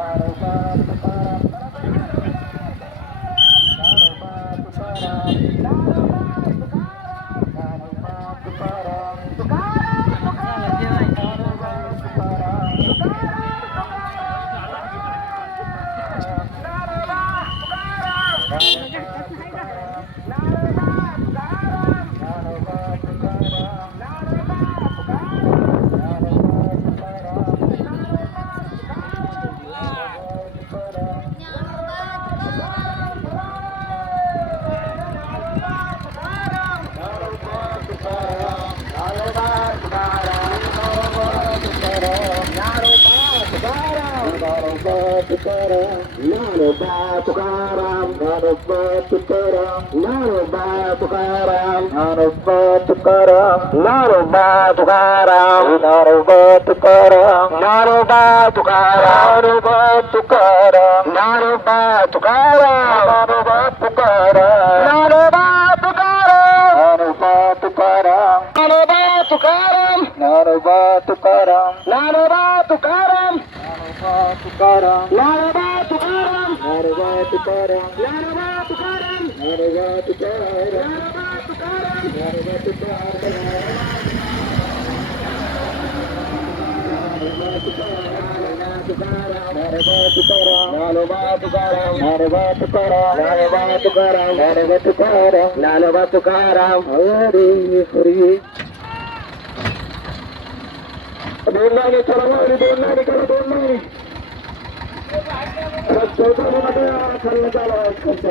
ज्ञानोबा तुकाराम ज्ञानोबा तुकाराम ज्ञानोबा तुकाराम ज्ञानोबा तुकाराम ज्ञानोबा तुकाराम ज्ञानोबा तुकाराम ज्ञानोबा तुकाराम ज्ञानोबा तुकाराम ज्ञानोबा तुकाराम ज्ञानोबा तुकाराम ज्ञानोबा तुकाराम ज्ञानोबा तुकाराम ज्ञानोबा तुकाराम तुकाराम ज्ञानोबा तुकाराम ज्ञानोबा तुकाराम ज्ञानोबा तुकाराम ज्ञानोबा तुकाराम ज्ञानोबा तुकाराम हरे हरे दोन महिने ठरवले दोन महिने करा दोन महिने चौथ्यामध्ये ठरवण्यात आला खर्च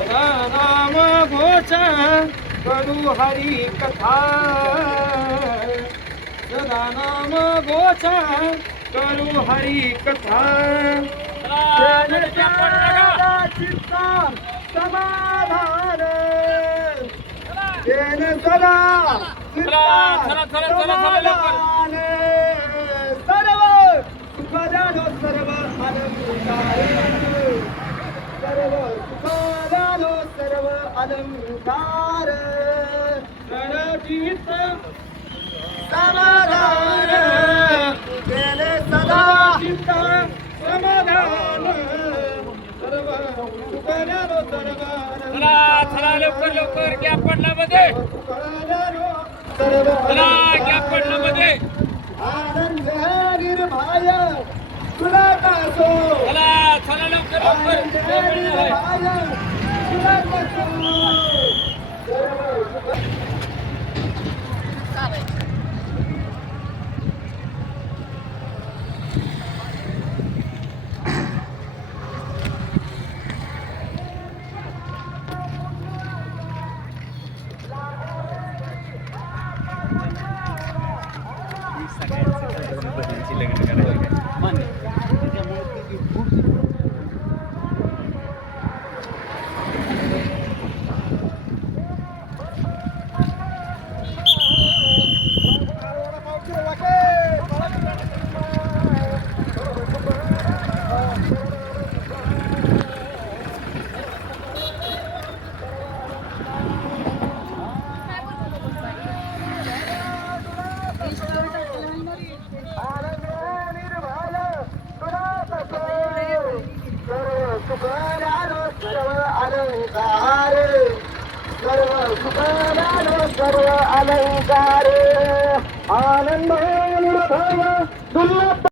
नाम घोषा करू हरी कथा सदा नाम घोषा करू हरी कथा समाधान जैन सदा समाधान सर्व सुखदानो सर्व अलंकार सर्व सुखदानो सर्व अलंकार रणजित समाधान केले सदा चित्त समाधान सर्व सुखदानो सर्व चला लवकर लवकर गॅप पडला मध्ये चला गॅप पडला मध्ये आनंद निर्भय तुला कासो चला चला लवकर लवकर लग्न सर्व अलंकार आनंद निर्भय दुर्लभ